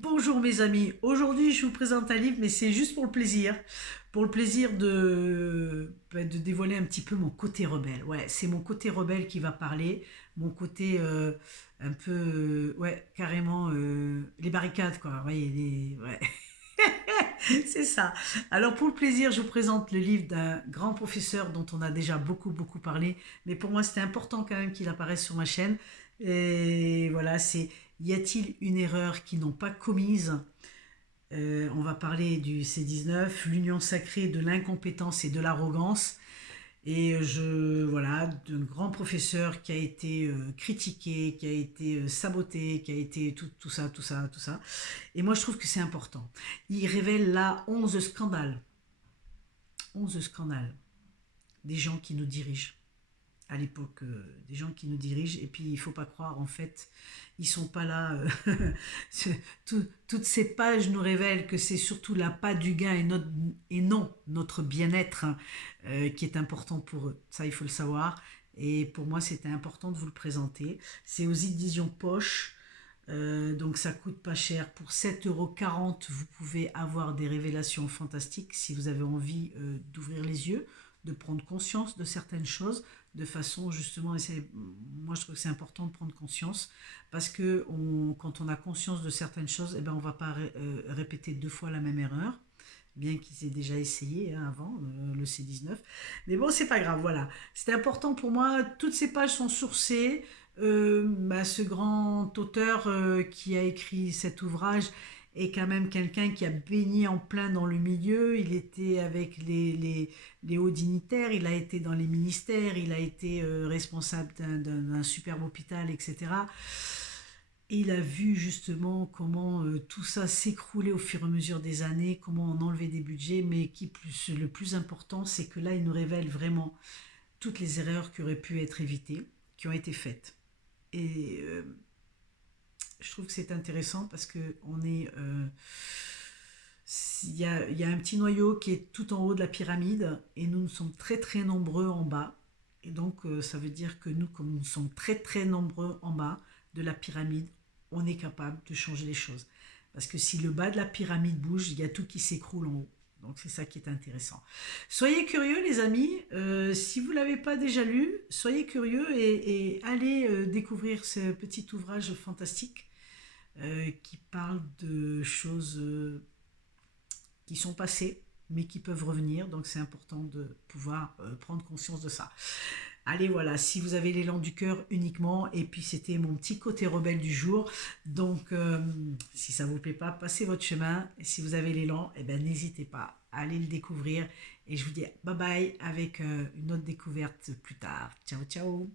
Bonjour mes amis, aujourd'hui je vous présente un livre mais c'est juste pour le plaisir de dévoiler un petit peu mon côté rebelle. Ouais, c'est mon côté rebelle qui va parler, mon côté un peu, ouais, carrément les barricades quoi, vous voyez, ouais. C'est ça. Alors pour le plaisir, je vous présente le livre d'un grand professeur dont on a déjà beaucoup parlé, mais pour moi c'était important quand même qu'il apparaisse sur ma chaîne. Et voilà, c'est y a-t-il une erreur qu'ils n'ont pas commise? On va parler du C19, l'union sacrée de l'incompétence et de l'arrogance. Et voilà, d'un grand professeur qui a été critiqué, qui a été saboté, qui a été tout ça. Et moi, je trouve que c'est important. Il révèle là 11 scandales des gens qui nous dirigent à l'époque, des gens qui nous dirigent. Et puis il faut pas croire, en fait, ils sont pas là. Toutes ces pages nous révèlent que c'est surtout l'appât du gain et non notre bien-être, hein, qui est important pour eux. Ça, il faut le savoir. Et pour moi, c'était important de vous le présenter. C'est aux éditions Poche. Donc ça coûte pas cher. Pour 7,40 €, vous pouvez avoir des révélations fantastiques si vous avez envie d'ouvrir les yeux, de prendre conscience de certaines choses, de façon justement, moi je trouve que c'est important de prendre conscience, parce que quand on a conscience de certaines choses, eh ben, on ne va pas répéter deux fois la même erreur, bien qu'ils aient déjà essayé, hein, avant le C19. Mais bon, c'est pas grave, voilà. C'était important pour moi. Toutes ces pages sont sourcées. Ce grand auteur qui a écrit cet ouvrage est quand même quelqu'un qui a baigné en plein dans le milieu. Il était avec les hauts dignitaires, il a été dans les ministères, il a été responsable d'un superbe hôpital, etc. Et il a vu justement comment tout ça s'écroulait au fur et à mesure des années, comment on enlevait des budgets, mais le plus important, c'est que là, il nous révèle vraiment toutes les erreurs qui auraient pu être évitées, qui ont été faites. Et je trouve que c'est intéressant parce que il y a un petit noyau qui est tout en haut de la pyramide et nous sommes très nombreux en bas. Et donc ça veut dire que nous, comme nous sommes très nombreux en bas de la pyramide, on est capable de changer les choses. Parce que si le bas de la pyramide bouge, il y a tout qui s'écroule en haut. Donc c'est ça qui est intéressant. Soyez curieux les amis, si vous ne l'avez pas déjà lu, soyez curieux et allez découvrir ce petit ouvrage fantastique qui parle de choses qui sont passées mais qui peuvent revenir. Donc c'est important de pouvoir prendre conscience de ça. Allez voilà, si vous avez l'élan du cœur uniquement, et puis c'était mon petit côté rebelle du jour. Donc si ça vous plaît pas, passez votre chemin. Et si vous avez l'élan, eh ben, n'hésitez pas à aller le découvrir. Et je vous dis bye bye avec une autre découverte plus tard. Ciao ciao.